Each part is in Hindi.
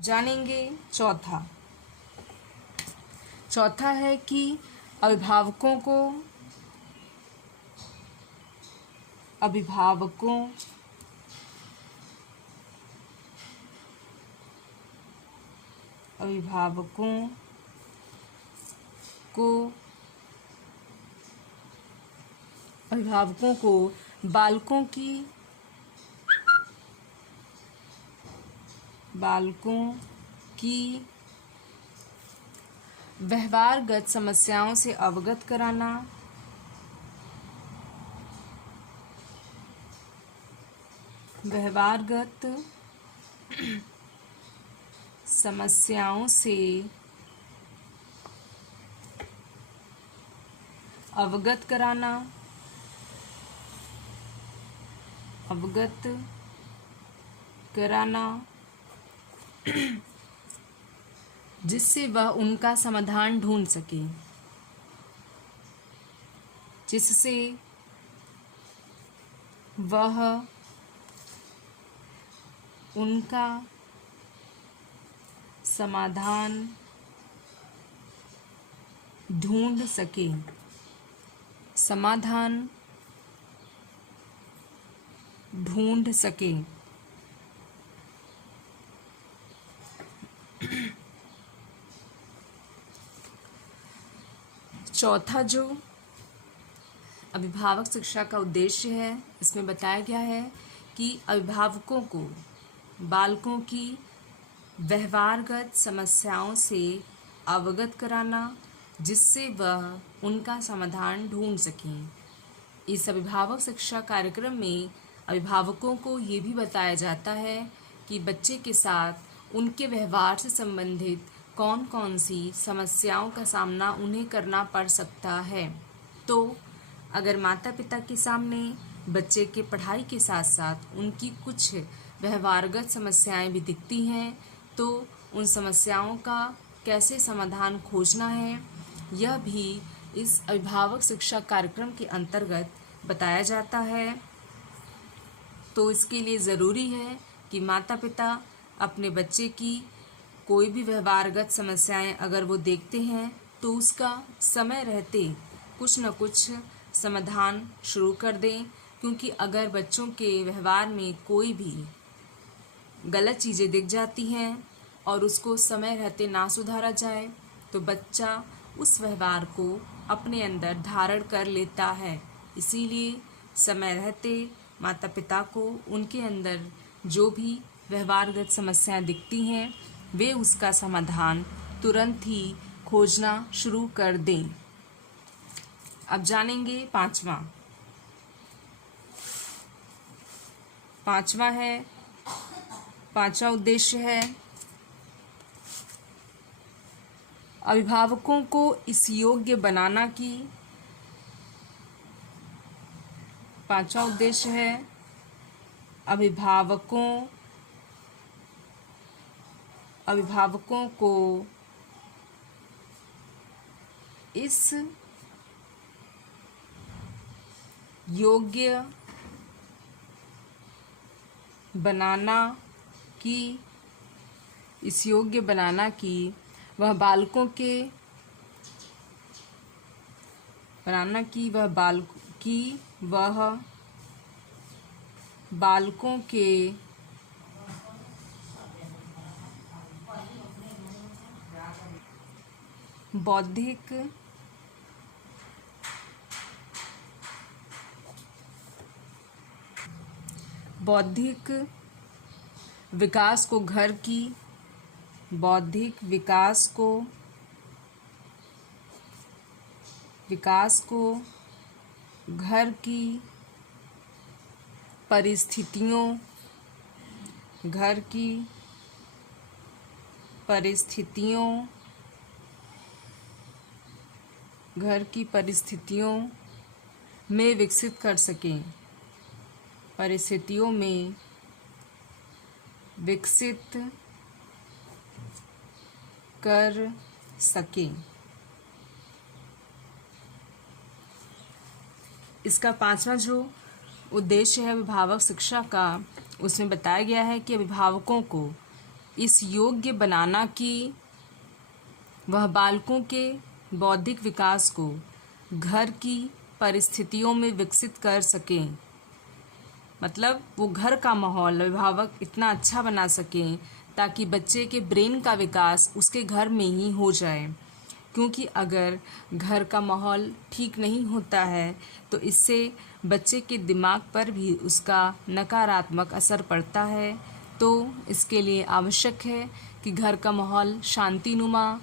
जानेंगे चौथा। चौथा है कि अभिभावकों को अभिभावकों को बालकों की व्यवहारगत समस्याओं से अवगत कराना, व्यवहारगत समस्याओं से अवगत कराना, जिससे वह उनका समाधान ढूंढ सके, जिससे वह उनका समाधान ढूंढ सके, समाधान ढूंढ सके। चौथा जो अभिभावक शिक्षा का उद्देश्य है, इसमें बताया गया है कि अभिभावकों को बालकों की व्यवहारगत समस्याओं से अवगत कराना, जिससे वह उनका समाधान ढूंढ सकें। इस अभिभावक शिक्षा कार्यक्रम में अभिभावकों को ये भी बताया जाता है कि बच्चे के साथ उनके व्यवहार से संबंधित कौन कौन सी समस्याओं का सामना उन्हें करना पड़ सकता है। तो अगर माता पिता के सामने बच्चे के पढ़ाई के साथ साथ उनकी कुछ व्यवहारगत समस्याएं भी दिखती हैं, तो उन समस्याओं का कैसे समाधान खोजना है, यह भी इस अभिभावक शिक्षा कार्यक्रम के अंतर्गत बताया जाता है। तो इसके लिए ज़रूरी है कि माता पिता अपने बच्चे की कोई भी व्यवहारगत समस्याएं अगर वो देखते हैं तो उसका समय रहते कुछ न कुछ समाधान शुरू कर दें, क्योंकि अगर बच्चों के व्यवहार में कोई भी गलत चीज़ें दिख जाती हैं और उसको समय रहते ना सुधारा जाए तो बच्चा उस व्यवहार को अपने अंदर धारण कर लेता है। इसीलिए समय रहते माता पिता को उनके अंदर जो भी व्यवहारगत समस्याएं दिखती हैं वे उसका समाधान तुरंत ही खोजना शुरू कर दें। अब जानेंगे पांचवा उद्देश्य है अभिभावकों को इस योग्य बनाना की पांचवा उद्देश्य है अभिभावकों को इस योग्य बनाना की वह बालकों के बौद्धिक विकास को घर की परिस्थितियों में विकसित कर सकें, इसका पांचवा जो उद्देश्य है अभिभावक शिक्षा का, उसमें बताया गया है कि अभिभावकों को इस योग्य बनाना कि वह बालकों के बौद्धिक विकास को घर की परिस्थितियों में विकसित कर सकें। मतलब वो घर का माहौल अभिभावक इतना अच्छा बना सकें ताकि बच्चे के ब्रेन का विकास उसके घर में ही हो जाए, क्योंकि अगर घर का माहौल ठीक नहीं होता है तो इससे बच्चे के दिमाग पर भी उसका नकारात्मक असर पड़ता है। तो इसके लिए आवश्यक है कि घर का माहौल शांतिनुमा,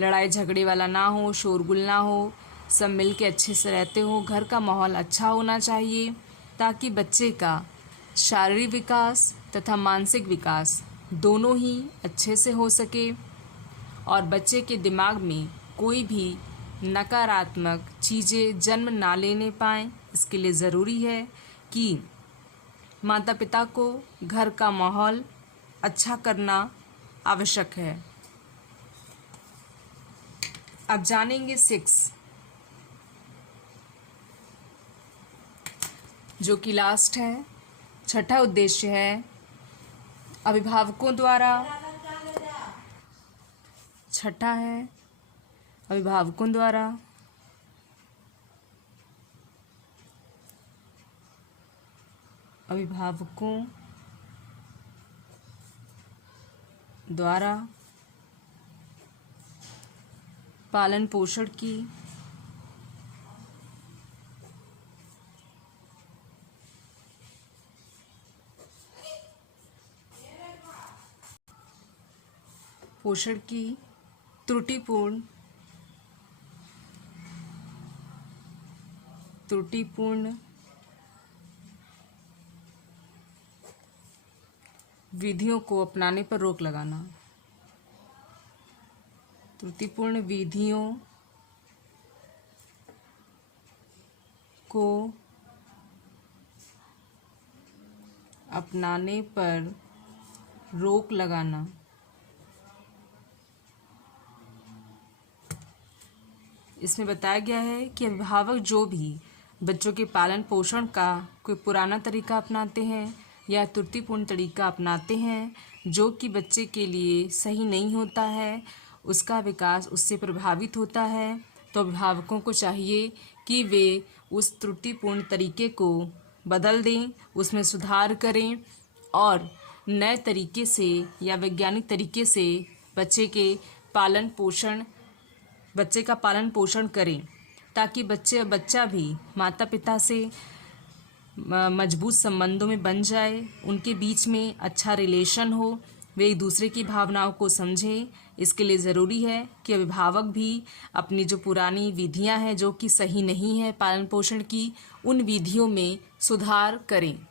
लड़ाई झगड़े वाला ना हो, शोरगुल ना हो, सब मिल के अच्छे से रहते हो। घर का माहौल अच्छा होना चाहिए ताकि बच्चे का शारीरिक विकास तथा मानसिक विकास दोनों ही अच्छे से हो सके और बच्चे के दिमाग में कोई भी नकारात्मक चीज़ें जन्म ना लेने पाएँ। इसके लिए ज़रूरी है कि माता पिता को घर का माहौल अच्छा करना आवश्यक है। अब जानेंगे 6, जो कि लास्ट है। छठा उद्देश्य है अभिभावकों द्वारा, छठा है अभिभावकों द्वारा पालन पोषण की त्रुटिपूर्ण विधियों को अपनाने पर रोक लगाना। त्रुटिपूर्ण विधियों को अपनाने पर रोक लगाना। इसमें बताया गया है कि अभिभावक जो भी बच्चों के पालन पोषण का कोई पुराना तरीका अपनाते हैं या त्रुटिपूर्ण तरीका अपनाते हैं जो कि बच्चे के लिए सही नहीं होता है, उसका विकास उससे प्रभावित होता है, तो अभिभावकों को चाहिए कि वे उस त्रुटिपूर्ण तरीके को बदल दें, उसमें सुधार करें और नए तरीके से या वैज्ञानिक तरीके से बच्चे का पालन पोषण करें, ताकि बच्चा भी माता पिता से मजबूत संबंधों में बन जाए, उनके बीच में अच्छा रिलेशन हो, वे एक दूसरे की भावनाओं को समझें। इसके लिए ज़रूरी है कि अभिभावक भी अपनी जो पुरानी विधियां हैं जो कि सही नहीं है पालन पोषण की, उन विधियों में सुधार करें।